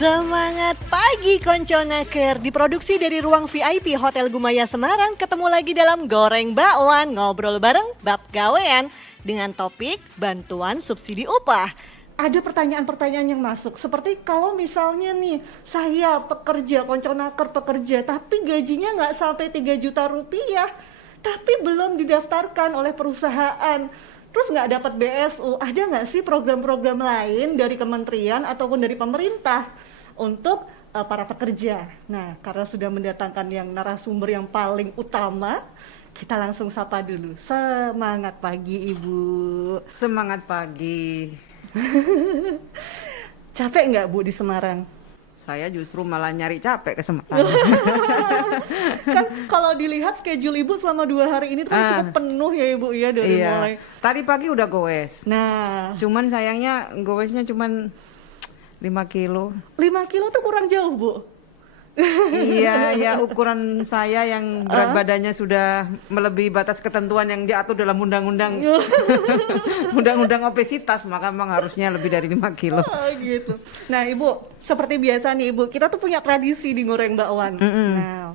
Semangat pagi Konconaker, diproduksi dari ruang VIP Hotel Gumaya Semarang. Ketemu lagi dalam Goreng Bakwan, ngobrol bareng bab gawean dengan topik bantuan subsidi upah. Ada pertanyaan-pertanyaan yang masuk, seperti kalau misalnya nih saya pekerja, Konconaker pekerja, tapi gajinya nggak sampai 3 juta rupiah, tapi belum didaftarkan oleh perusahaan, terus nggak dapat BSU, ada nggak sih program-program lain dari kementerian ataupun dari pemerintah untuk para pekerja? Nah, karena sudah mendatangkan yang narasumber yang paling utama, kita langsung sapa dulu. Semangat pagi Ibu. Semangat pagi. Capek nggak Bu di Semarang? Saya justru malah nyari capek ke Semarang. Kan kalau dilihat schedule Ibu selama 2 hari ini kan cukup penuh ya Ibu ya, dari mulai. Tadi pagi udah goes. Nah, Cuman sayangnya goesnya cuman 5 kilo. 5 kilo tuh kurang jauh Bu. Iya, ya ukuran saya yang berat badannya sudah melebihi batas ketentuan yang diatur dalam undang-undang undang-undang obesitas, maka memang harusnya lebih dari 5 kilo. Oh gitu. Nah Ibu, seperti biasa nih Ibu, kita tuh punya tradisi di Goreng Bakwan. Nah,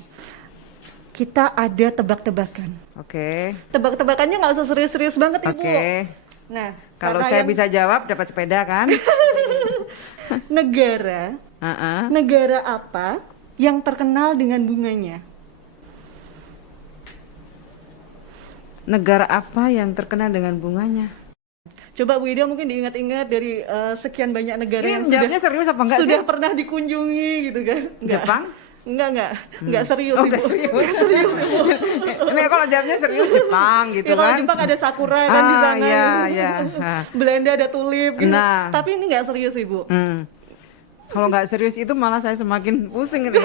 kita ada tebak-tebakan. Oke. Tebak-tebakannya nggak usah serius-serius banget Ibu. Oke. Nah, Kalau karena saya yang bisa jawab dapat sepeda kan? negara apa yang terkenal dengan bunganya? Negara apa yang terkenal dengan bunganya? Coba Bu Ida mungkin diingat-ingat dari sekian banyak negara yang Jawabnya serius apa enggak sudah sih? pernah dikunjungi gitu kan? Jepang? Enggak serius Oh, Ibu. enggak serius. Nggak serius Ibu. Ini kalau jawabnya serius Jepang gitu Ya kalau kan? Jepang ada sakura kan di sana. Iya. Belanda ada tulip gitu. Nah. Tapi ini nggak serius Ibu. Kalau nggak serius itu malah saya semakin pusing ini.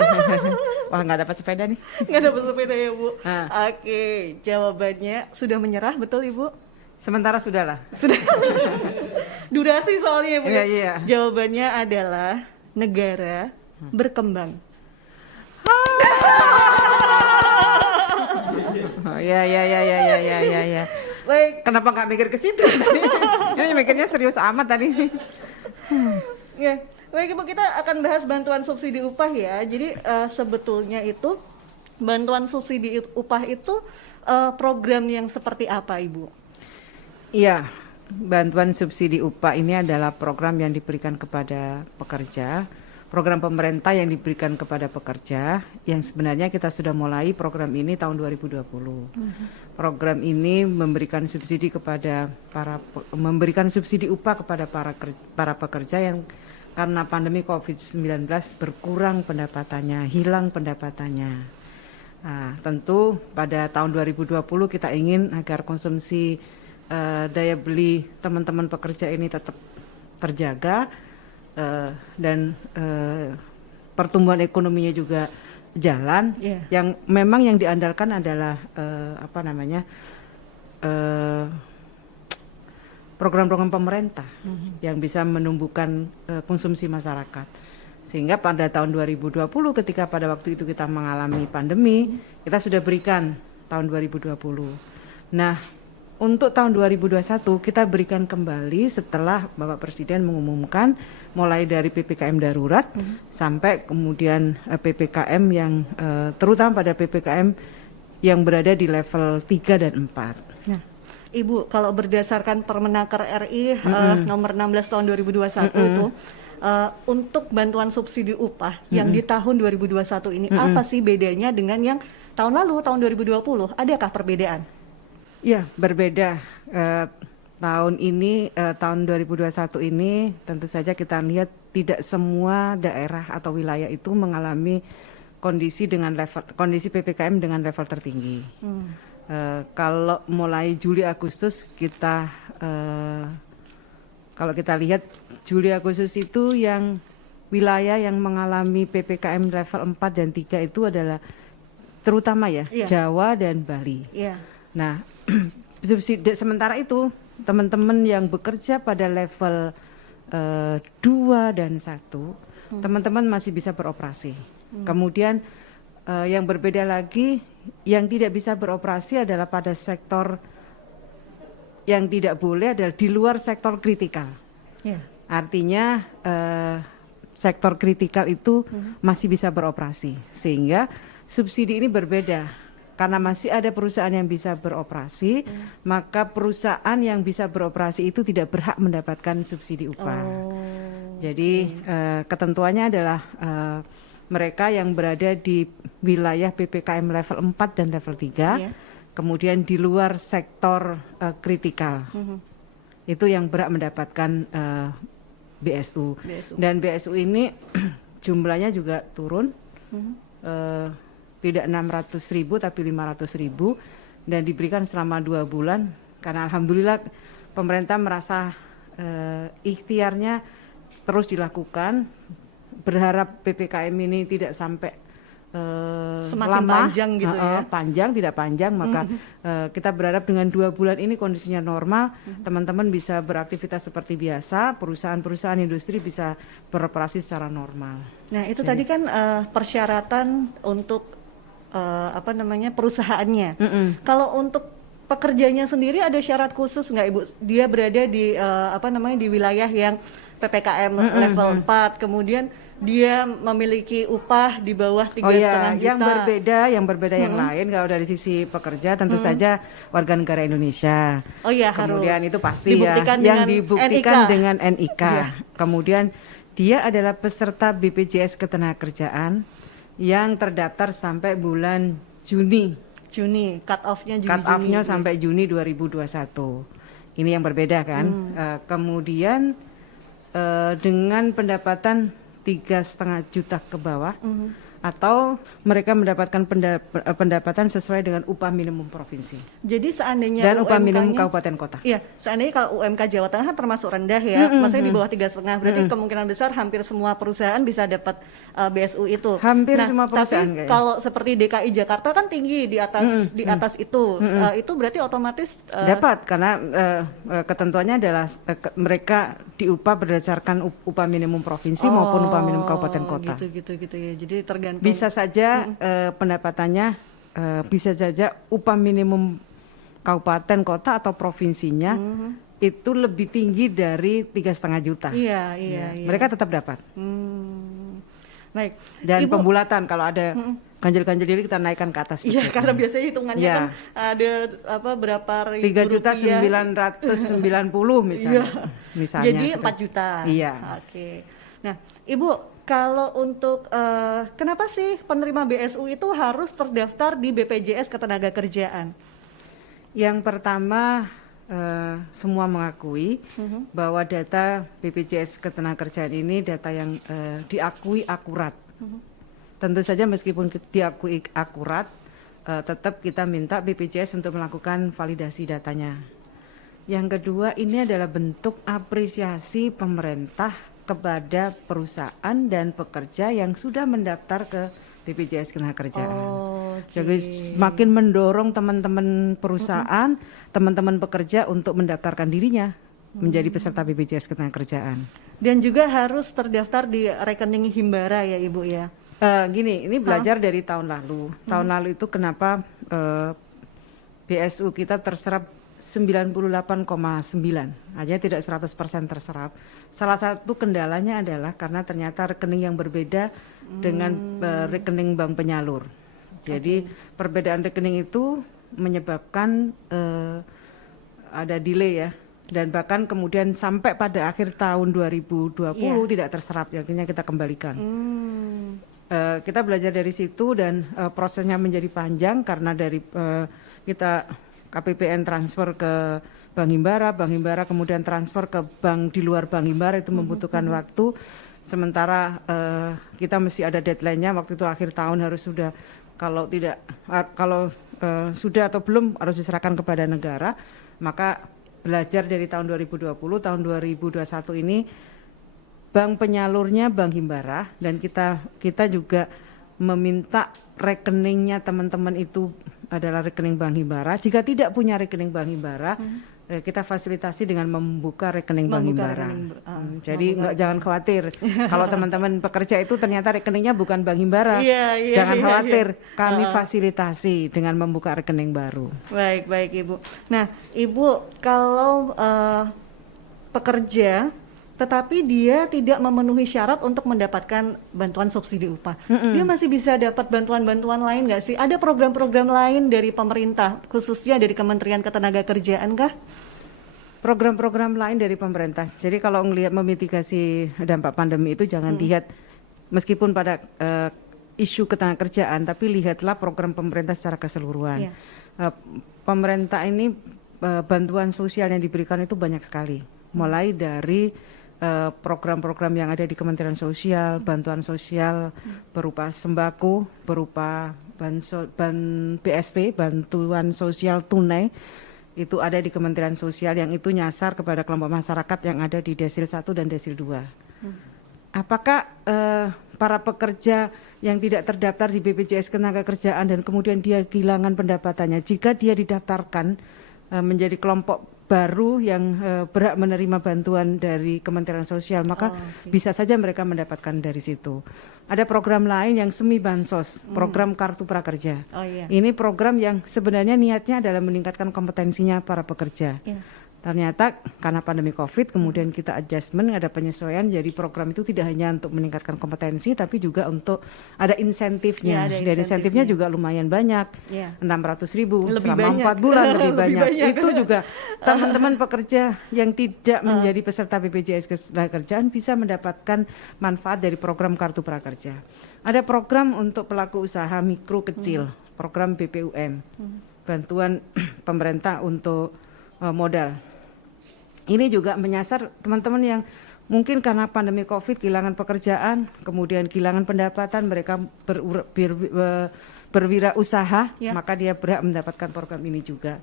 Wah, nggak dapat sepeda nih. Nggak dapat sepeda ya Bu. Nah. Oke, jawabannya sudah menyerah, betul Ibu? Sementara sudahlah. Sudah. Durasi soalnya ya Bu. Iya. Jawabannya adalah negara berkembang. Oh, ya. Baik. Kenapa nggak mikir ke situ tadi? Ini mikirnya serius amat tadi. Ya, baik Ibu, kita akan bahas bantuan subsidi upah ya. Jadi sebetulnya itu bantuan subsidi upah itu program yang seperti apa Ibu? Iya, bantuan subsidi upah ini adalah program yang diberikan kepada pekerja, program pemerintah yang diberikan kepada pekerja, yang sebenarnya kita sudah mulai program ini tahun 2020. Program ini memberikan subsidi kepada memberikan subsidi upah kepada para pekerja yang karena pandemi COVID-19 berkurang pendapatannya, hilang pendapatannya. Nah, tentu pada tahun 2020 kita ingin agar konsumsi daya beli teman-teman pekerja ini tetap terjaga dan pertumbuhan ekonominya juga jalan. Yang memang yang diandalkan adalah program-program pemerintah yang bisa menumbuhkan konsumsi masyarakat. Sehingga pada tahun 2020 ketika pada waktu itu kita mengalami pandemi, kita sudah berikan tahun 2020. Nah, untuk tahun 2021 kita berikan kembali setelah Bapak Presiden mengumumkan mulai dari PPKM darurat sampai kemudian PPKM yang terutama pada PPKM yang berada di level 3 dan 4. Nah, Ibu, kalau berdasarkan Permenaker RI nomor 16 tahun 2021 itu untuk bantuan subsidi upah yang di tahun 2021 ini apa sih bedanya dengan yang tahun lalu, tahun 2020? Adakah perbedaan? Ya, berbeda. Tahun ini, tahun 2021 ini tentu saja kita lihat tidak semua daerah atau wilayah itu mengalami kondisi PPKM dengan level tertinggi. Kalau mulai Juli Agustus kita kalau kita lihat Juli Agustus itu yang wilayah yang mengalami PPKM level 4 dan 3 itu adalah terutama Jawa dan Bali. Nah, sementara itu teman-teman yang bekerja pada level 2 dan 1, teman-teman masih bisa beroperasi. Kemudian yang berbeda lagi, yang tidak bisa beroperasi adalah pada sektor yang tidak boleh adalah di luar sektor kritikal. Artinya sektor kritikal itu masih bisa beroperasi, sehingga subsidi ini berbeda. Karena masih ada perusahaan yang bisa beroperasi, maka perusahaan yang bisa beroperasi itu tidak berhak mendapatkan subsidi upah. Jadi ketentuannya adalah mereka yang berada di wilayah PPKM level 4 dan level 3, kemudian di luar sektor kritikal, itu yang berhak mendapatkan BSU. Dan BSU ini jumlahnya juga turun. Tidak 600.000 tapi 500.000 dan diberikan selama 2 bulan karena alhamdulillah pemerintah merasa ikhtiarnya terus dilakukan, berharap PPKM ini tidak sampai semakin lama, panjang gitu ya. Panjang tidak panjang, maka kita berharap dengan 2 bulan ini kondisinya normal, teman-teman bisa beraktivitas seperti biasa, perusahaan-perusahaan industri bisa beroperasi secara normal. Nah itu tadi kan persyaratan untuk perusahaannya. Kalau untuk pekerjanya sendiri ada syarat khusus nggak Ibu? Dia berada di di wilayah yang PPKM level 4, kemudian dia memiliki upah di bawah 3,5 juta. Yang berbeda yang lain kalau dari sisi pekerja tentu saja warga negara Indonesia. harus Kemudian itu pasti dibuktikan yang dibuktikan dengan NIK. Kemudian dia adalah peserta BPJS Ketenagakerjaan yang terdaftar sampai bulan Juni, cut off-nya sampai Juni 2021. Ini yang berbeda kan. Kemudian dengan pendapatan 3,5 juta ke bawah, atau mereka mendapatkan pendapatan sesuai dengan upah minimum provinsi. Jadi seandainya dan upah minimum kabupaten kota. Iya, seandainya kalau UMK Jawa Tengah termasuk rendah ya, maksudnya di bawah 3,5, berarti kemungkinan besar hampir semua perusahaan bisa dapat BSU itu. Hampir semua perusahaan. Tapi kalau seperti DKI Jakarta kan tinggi di atas itu, itu berarti otomatis dapat karena ketentuannya adalah mereka diupah berdasarkan upah minimum provinsi maupun upah minimum kabupaten kota. Gitu ya. Jadi tergantung. Bisa saja pendapatannya bisa saja upah minimum kabupaten kota atau provinsinya itu lebih tinggi dari 3,5 juta. Iya. Mereka tetap dapat. Baik. Dan Ibu, pembulatan kalau ada ganjil-ganjil diri kita naikkan ke atas. Iya, karena biasanya hitungannya kan ada berapa ribu 3.990 misalnya. Jadi 4 juta. Iya. Oke. Nah, Ibu, kalau untuk kenapa sih penerima BSU itu harus terdaftar di BPJS Ketenagakerjaan? Yang pertama, semua mengakui bahwa data BPJS Ketenagakerjaan ini data yang diakui akurat. Tentu saja meskipun diakui akurat, tetap kita minta BPJS untuk melakukan validasi datanya. Yang kedua, ini adalah bentuk apresiasi pemerintah kepada perusahaan dan pekerja yang sudah mendaftar ke BPJS Ketenagakerjaan. Jadi semakin mendorong teman-teman perusahaan, teman-teman pekerja untuk mendaftarkan dirinya menjadi peserta BPJS Ketenagakerjaan. Dan juga harus terdaftar di rekening Himbara ya Ibu ya? Ini belajar dari tahun lalu. Tahun lalu itu kenapa BSU kita terserap 98,9, aja tidak 100% terserap. Salah satu kendalanya adalah karena ternyata rekening yang berbeda dengan rekening bank penyalur. Jadi perbedaan rekening itu menyebabkan ada delay ya, dan bahkan kemudian sampai pada akhir tahun 2020 tidak terserap, akhirnya kita kembalikan. Kita belajar dari situ dan prosesnya menjadi panjang karena dari kita KPPN transfer ke Bank Himbara kemudian transfer ke bank di luar Bank Himbara, itu membutuhkan waktu. Sementara kita mesti ada deadline-nya, waktu itu akhir tahun harus sudah, kalau sudah atau belum harus diserahkan kepada negara. Maka belajar dari tahun 2020, tahun 2021 ini bank penyalurnya Bank Himbara, dan kita juga meminta rekeningnya teman-teman itu adalah rekening Bank Himbara. Jika tidak punya rekening Bank Himbara, kita fasilitasi dengan membuka rekening Bank Himbara. Jadi jangan khawatir kalau teman-teman pekerja itu ternyata rekeningnya bukan Bank Himbara. Jangan khawatir, kami fasilitasi dengan membuka rekening baru. Baik Ibu. Nah Ibu, kalau pekerja tetapi dia tidak memenuhi syarat untuk mendapatkan bantuan subsidi upah. Dia masih bisa dapat bantuan-bantuan lain nggak sih? Ada program-program lain dari pemerintah, khususnya dari Kementerian Ketenagakerjaan kah? Program-program lain dari pemerintah. Jadi kalau ngelihat memitigasi dampak pandemi itu jangan lihat meskipun pada isu ketenagakerjaan, tapi lihatlah program pemerintah secara keseluruhan. Pemerintah ini bantuan sosial yang diberikan itu banyak sekali. Mulai dari program-program yang ada di Kementerian Sosial, bantuan sosial berupa sembako, berupa BST, bantuan sosial tunai, itu ada di Kementerian Sosial yang itu nyasar kepada kelompok masyarakat yang ada di Desil 1 dan Desil 2. Apakah para pekerja yang tidak terdaftar di BPJS Ketenagakerjaan dan kemudian dia kehilangan pendapatannya, jika dia didaftarkan menjadi kelompok baru yang berhak menerima bantuan dari Kementerian Sosial, maka bisa saja mereka mendapatkan dari situ. Ada program lain yang semi bansos, program Kartu Prakerja. Ini program yang sebenarnya niatnya adalah meningkatkan kompetensinya para pekerja. Ternyata karena pandemi COVID kemudian kita adjustment, ada penyesuaian, jadi program itu tidak hanya untuk meningkatkan kompetensi tapi juga untuk ada insentifnya. Dan insentifnya juga lumayan banyak, 600.000 selama 4 bulan lebih banyak. Itu juga teman-teman pekerja yang tidak menjadi peserta BPJS Ketenagakerjaan bisa mendapatkan manfaat dari program Kartu Prakerja. Ada program untuk pelaku usaha mikro kecil, program BPUM, bantuan pemerintah untuk modal. Ini juga menyasar teman-teman yang mungkin karena pandemi COVID kehilangan pekerjaan, kemudian kehilangan pendapatan, mereka berwirausaha, maka dia berhak mendapatkan program ini juga.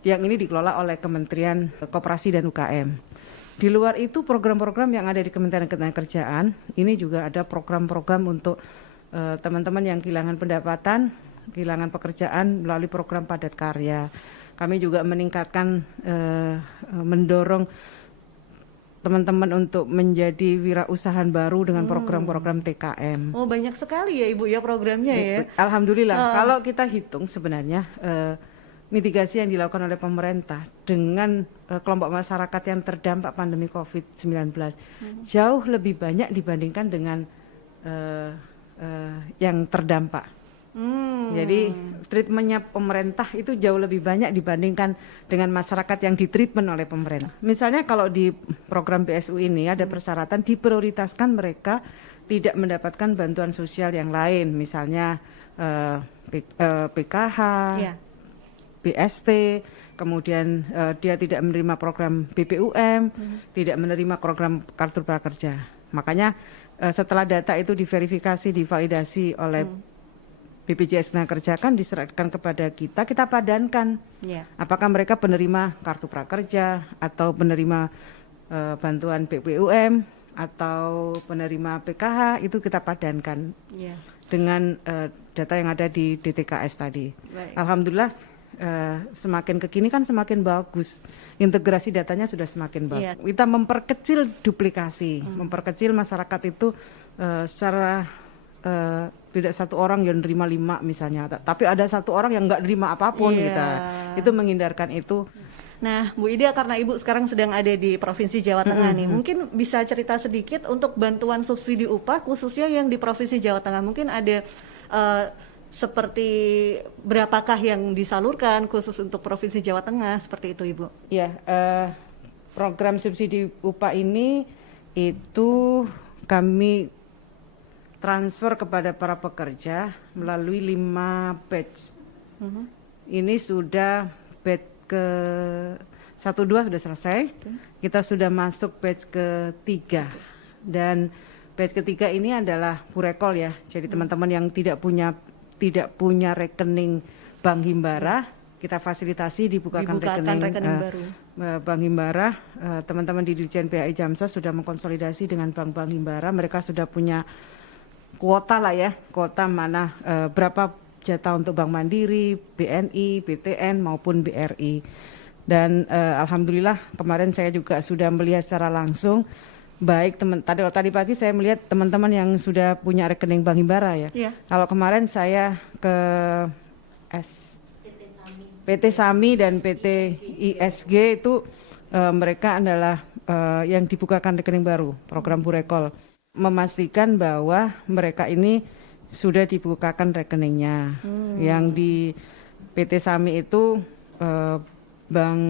Yang ini dikelola oleh Kementerian Koperasi dan UKM. Di luar itu program-program yang ada di Kementerian Ketenagakerjaan, ini juga ada program-program untuk teman-teman yang kehilangan pendapatan, kehilangan pekerjaan melalui program padat karya. Kami juga meningkatkan, mendorong teman-teman untuk menjadi wirausahaan baru dengan program-program TKM. Oh, banyak sekali ya Ibu ya programnya ya. Alhamdulillah. Kalau kita hitung sebenarnya mitigasi yang dilakukan oleh pemerintah dengan kelompok masyarakat yang terdampak pandemi COVID-19 jauh lebih banyak dibandingkan dengan yang terdampak. Jadi treatmentnya pemerintah itu jauh lebih banyak dibandingkan dengan masyarakat yang ditreatment oleh pemerintah. Misalnya kalau di program PSU ini ada persyaratan diprioritaskan mereka tidak mendapatkan bantuan sosial yang lain, misalnya PKH, BST, kemudian dia tidak menerima program BPUM, tidak menerima program Kartu Prakerja. Makanya setelah data itu diverifikasi, divalidasi oleh BPJS Ketenagakerjaan diserahkan kepada kita padankan. Apakah mereka penerima Kartu Prakerja atau penerima bantuan BPUM atau penerima PKH, itu kita padankan dengan data yang ada di DTKS tadi. Alhamdulillah semakin kekini kan semakin bagus, integrasi datanya sudah semakin bagus. Kita memperkecil duplikasi, memperkecil masyarakat itu secara tidak satu orang yang nerima 5 misalnya, tapi ada satu orang yang nggak nerima apapun kita. Itu menghindarkan itu. Nah, Bu Ida, karena Ibu sekarang sedang ada di Provinsi Jawa Tengah nih, mungkin bisa cerita sedikit untuk bantuan subsidi upah khususnya yang di Provinsi Jawa Tengah. Mungkin ada seperti berapakah yang disalurkan khusus untuk Provinsi Jawa Tengah, seperti itu Ibu? Ya, program subsidi upah ini itu kami transfer kepada para pekerja melalui 5 batch. Ini sudah batch ke 1-2 sudah selesai. Kita sudah masuk batch ke-3. Dan batch ke-3 ini adalah Burekol ya. Jadi teman-teman yang tidak punya rekening Bank Himbara, kita fasilitasi dibukakan rekening baru. Bank Himbara. Teman-teman di Dirjen PHI Jamsos sudah mengkonsolidasi dengan bank-bank Himbara. Mereka sudah punya kuota lah ya, kuota mana berapa jatah untuk Bank Mandiri, BNI, BTN maupun BRI. Dan alhamdulillah kemarin saya juga sudah melihat secara langsung, baik tadi pagi saya melihat teman-teman yang sudah punya rekening Bank Himbara ya. Kalau kemarin saya ke PT Sami dan PT ISG itu mereka adalah yang dibukakan rekening baru, program Burekol, memastikan bahwa mereka ini sudah dibukakan rekeningnya. Yang di PT Sami itu Bank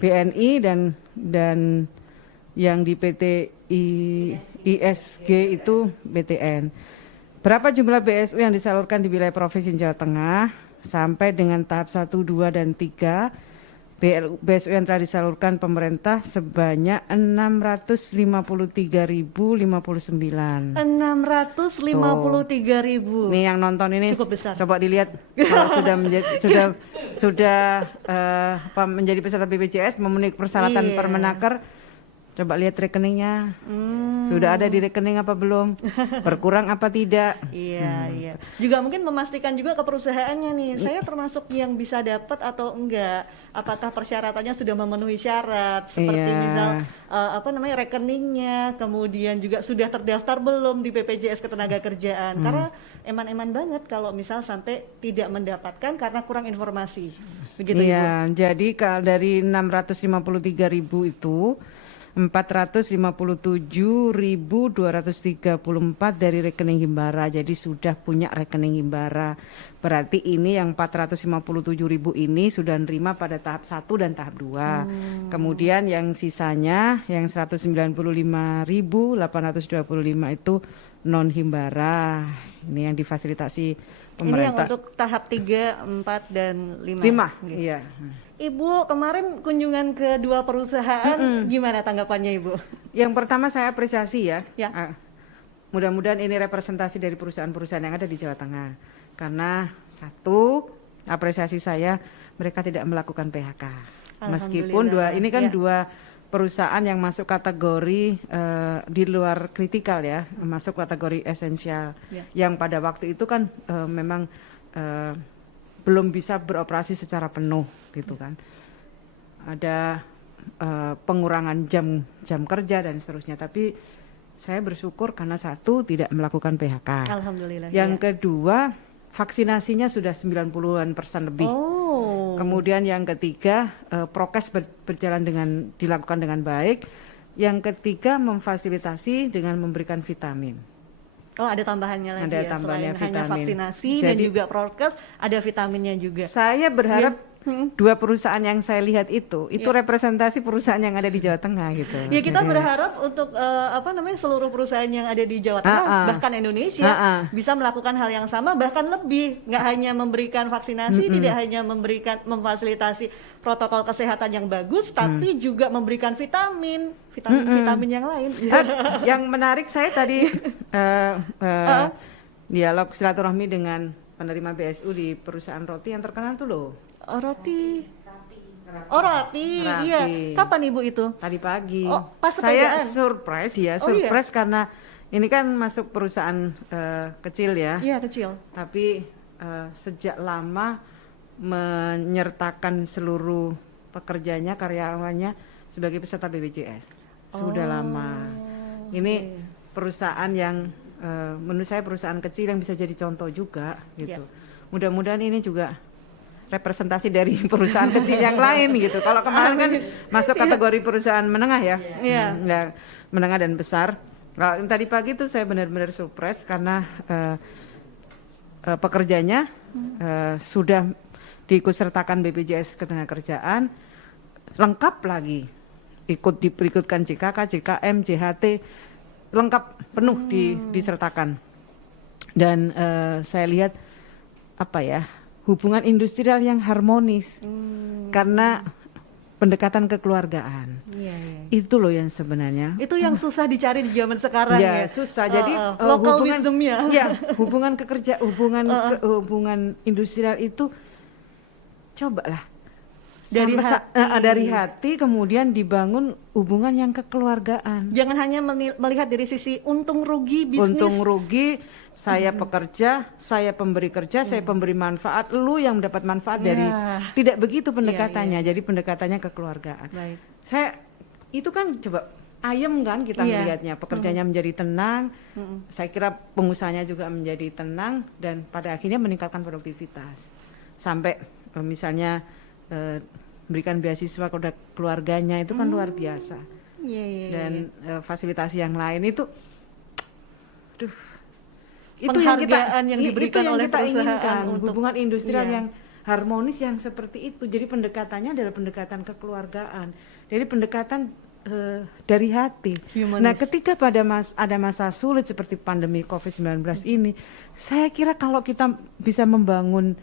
BNI dan yang di PT ISG itu BTN. Berapa jumlah BSU yang disalurkan di wilayah Provinsi Jawa Tengah sampai dengan tahap 1, 2, dan 3 BSU yang telah disalurkan pemerintah sebanyak 653.059. 653.000. Nih yang nonton ini Cukup besar. coba dilihat kalau sudah menjadi peserta BPJS memenuhi persyaratan Iya. Permenaker. Coba lihat rekeningnya, sudah ada di rekening apa belum, berkurang apa tidak. Iya. Juga mungkin memastikan juga ke perusahaannya nih, saya termasuk yang bisa dapat atau enggak, apakah persyaratannya sudah memenuhi syarat, seperti Iya. misal rekeningnya, kemudian juga sudah terdaftar belum di BPJS Ketenagakerjaan. Karena eman-eman banget kalau misal sampai tidak mendapatkan karena kurang informasi. Begitu Ibu. Iya, jadi dari 653.000 itu 457.234 dari rekening Himbara. Jadi sudah punya rekening Himbara. Berarti ini yang 457.000 ini sudah nerima pada tahap 1 dan tahap 2. Kemudian yang sisanya yang 195.825 itu non Himbara. Ini yang difasilitasi pemerintah. Ini yang untuk tahap 3, 4, dan 5. 5, Gitu. iya. Ibu kemarin kunjungan ke 2 perusahaan, gimana tanggapannya Ibu? Yang pertama saya apresiasi ya. Ya. Mudah-mudahan ini representasi dari perusahaan-perusahaan yang ada di Jawa Tengah. Karena satu, apresiasi saya mereka tidak melakukan PHK. Meskipun ini kan Ya. 2 perusahaan yang masuk kategori di luar kritikal ya, masuk kategori esensial. Ya. Yang pada waktu itu kan memang belum bisa beroperasi secara penuh gitu kan. Ada pengurangan jam kerja dan seterusnya, tapi saya bersyukur karena satu tidak melakukan PHK. Alhamdulillah. Yang ya. kedua, vaksinasinya sudah 90% lebih. Oh. Kemudian yang ketiga, prokes dilakukan dengan baik. Yang ketiga, memfasilitasi dengan memberikan vitamin. Oh, ada tambahannya lagi Ada ya, tambahannya selain hanya vitamin. vaksinasi dan Jadi- juga prokes, ada vitaminnya juga. Saya berharap Ya. 2 perusahaan yang saya lihat itu Ya. representasi perusahaan yang ada di Jawa Tengah gitu. Ya, kita Jadi- berharap untuk seluruh perusahaan yang ada di Jawa Tengah, bahkan Indonesia bisa melakukan hal yang sama, bahkan lebih. Nggak hanya memberikan vaksinasi, tidak hanya memfasilitasi protokol kesehatan yang bagus, tapi juga memberikan vitamin yang lain. Yang menarik saya tadi dialog silaturahmi dengan penerima BSU di perusahaan roti yang terkenal tuh loh. Oh, roti. Oh, Rapi. Rapi. Iya. Kapan Ibu itu? Tadi pagi. Oh, pas saya sepedaan? surprise ya, Oh, iya? surprise karena ini kan masuk perusahaan kecil ya. Iya, kecil. Tapi sejak lama menyertakan seluruh pekerjanya, karyawannya sebagai peserta BPJS. Sudah lama. Ini perusahaan yang menurut saya perusahaan kecil yang bisa jadi contoh juga gitu. Mudah-mudahan ini juga representasi dari perusahaan kecil yang lain gitu. Kalau kemarin kan masuk kategori perusahaan menengah ya. Iya. Ya, menengah dan besar. Nah, tadi pagi tuh saya benar-benar surprise karena pekerjanya sudah diikutsertakan BPJS Ketenagakerjaan, lengkap lagi. Diikutkan JKK, JKM, JHT, lengkap penuh disertakan. Dan saya lihat hubungan industrial yang harmonis karena pendekatan kekeluargaan. Iya. Itu loh yang sebenarnya. Itu yang susah dicari di zaman sekarang ya. Susah. Jadi local hubungan wisdomnya. Ya, hubungan hubungan industrial itu cobalah dari hati kemudian dibangun hubungan yang kekeluargaan. Jangan hanya melihat dari sisi untung rugi bisnis. Untung rugi, saya pekerja, saya pemberi kerja, saya pemberi manfaat, lu yang mendapat manfaat dari. Tidak begitu pendekatannya. Jadi pendekatannya kekeluargaan. Baik. Saya itu kan coba ayem kan kita melihatnya, pekerjanya menjadi tenang. Saya kira pengusahanya juga menjadi tenang dan pada akhirnya meningkatkan produktivitas. Sampai misalnya berikan beasiswa kepada keluarganya itu kan luar biasa. dan fasilitasi yang lain itu, duh, Penghargaan yang diberikan itu yang oleh kita perusahaan inginkan, untuk hubungan industrial iya. yang harmonis yang seperti itu. Jadi pendekatannya adalah pendekatan kekeluargaan, jadi pendekatan dari hati. Humanis. Nah, ketika ada masa sulit seperti pandemi COVID-19 ini, saya kira kalau kita bisa membangun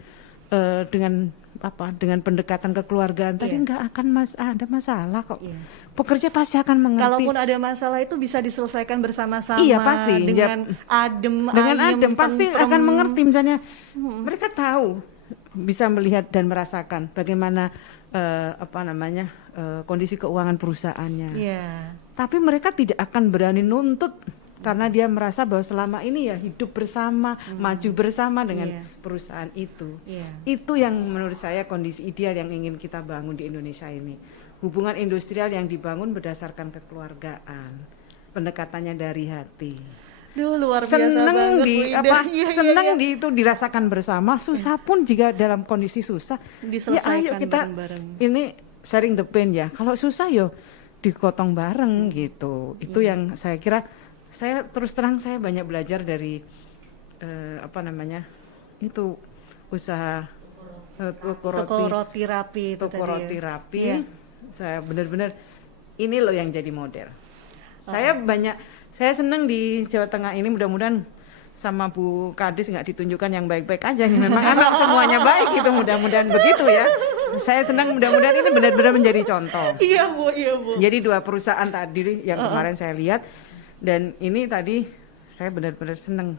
dengan pendekatan kekeluargaan tadi nggak akan ada masalah kok. Iya. Pekerja pasti akan mengerti. Kalaupun ada masalah itu bisa diselesaikan bersama-sama. Iya, pasti. Dengan adem, adem pasti tentrem. akan mengerti. Misalnya mereka tahu, bisa melihat dan merasakan bagaimana kondisi keuangan perusahaannya. Iya. Tapi mereka tidak akan berani nuntut karena dia merasa bahwa selama ini ya hidup bersama, maju bersama dengan perusahaan itu. Iya. Itu yang menurut saya kondisi ideal yang ingin kita bangun di Indonesia ini. Hubungan industrial yang dibangun berdasarkan kekeluargaan, pendekatannya dari hati. Duh, luar biasa Seneng banget, seneng itu dirasakan bersama. Susah pun jika dalam kondisi susah, diselesaikan ya ayo kita bareng-bareng. ini sharing the pain ya. Kalau susah yo digotong bareng gitu. Itu yang saya kira. Saya terus terang saya banyak belajar dari itu usaha toko roti rapi itu toko tadi roti ya. rapi. Iya. Saya benar-benar ini loh yang jadi model. Saya senang di Jawa Tengah ini, mudah-mudahan sama Bu Kadis nggak ditunjukkan yang baik-baik aja. Memang anak semuanya baik gitu, mudah-mudahan begitu ya. Saya senang, mudah-mudahan ini benar-benar menjadi contoh. Iya Bu. Jadi 2 perusahaan tadi yang kemarin saya lihat, dan ini tadi saya benar-benar senang.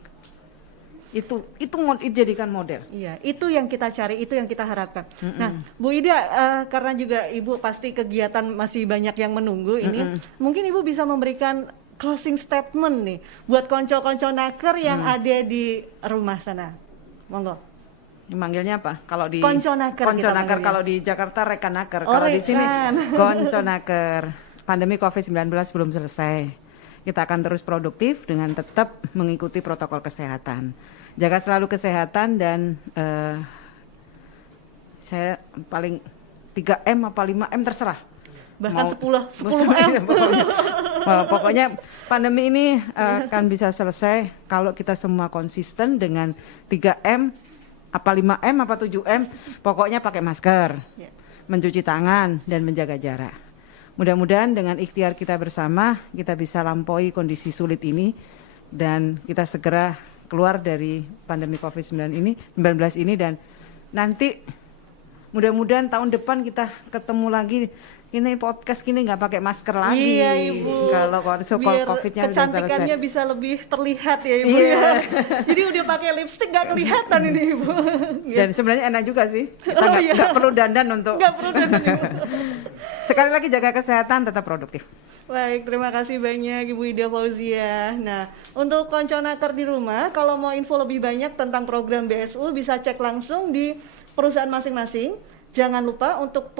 Itu jadikan model. Iya, itu yang kita cari, itu yang kita harapkan. Nah, Bu Ida, karena juga Ibu pasti kegiatan masih banyak yang menunggu ini, mungkin Ibu bisa memberikan closing statement nih buat konco-konco naker yang ada di rumah sana. Monggo. Manggilnya apa? Kalau di konco naker kalau di Jakarta rekan naker, Oh, kalau di sini rekan. konco naker. Pandemi COVID-19 belum selesai. Kita akan terus produktif dengan tetap mengikuti protokol kesehatan. Jaga selalu kesehatan dan saya paling 3M apa 5M terserah. Bahkan 10M. Pokoknya pandemi ini akan bisa selesai kalau kita semua konsisten dengan 3M apa 5M apa 7M. Pokoknya pakai masker, mencuci tangan dan menjaga jarak. Mudah-mudahan dengan ikhtiar kita bersama kita bisa lampaui kondisi sulit ini dan kita segera keluar dari pandemi COVID-19 ini dan nanti mudah-mudahan tahun depan kita ketemu lagi ini podcast gini nggak pakai masker lagi. Iya Ibu. Kalau COVID-nya udah selesai. Kecantikannya bisa lebih terlihat ya Ibu. Iya. Ya. Jadi udah pakai lipstik nggak kelihatan ini Ibu. Dan sebenarnya enak juga sih. Kita nggak perlu dandan untuk. Nggak perlu dandan Ibu. Sekali lagi jaga kesehatan, tetap produktif. Baik, terima kasih banyak Ibu Ida Fauzia. Nah, untuk konco naker di rumah, kalau mau info lebih banyak tentang program BSU bisa cek langsung di perusahaan masing-masing. Jangan lupa untuk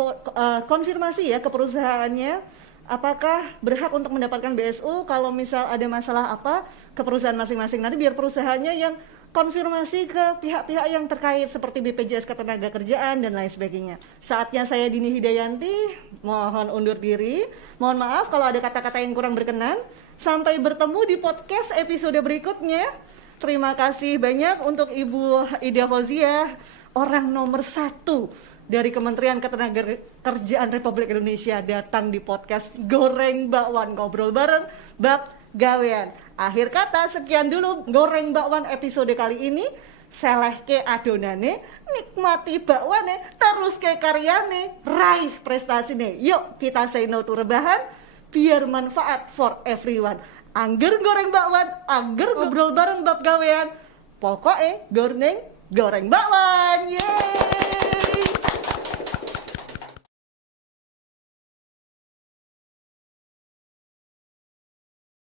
konfirmasi ya ke perusahaannya apakah berhak untuk mendapatkan BSU. Kalau misal ada masalah apa ke perusahaan masing-masing, nanti biar perusahaannya yang konfirmasi ke pihak-pihak yang terkait seperti BPJS Ketenagakerjaan dan lain sebagainya. Saatnya saya Dini Hidayanti mohon undur diri. Mohon maaf kalau ada kata-kata yang kurang berkenan. Sampai bertemu di podcast episode berikutnya. Terima kasih banyak untuk Ibu Ida Fauzia, orang nomor 1 dari Kementerian Ketenagakerjaan Republik Indonesia datang di podcast Goreng Bakwan, ngobrol bareng bab gawean. Akhir kata sekian dulu Goreng Bakwan episode kali ini. Selehke adonane, nikmati bakwane, terus ke karyane, raih prestasine. Yuk kita say no to rebahan, biar manfaat for everyone. Angger goreng bakwan, angger ngobrol bareng bab gawean. Pokoknya goreng bakwan. Yeay.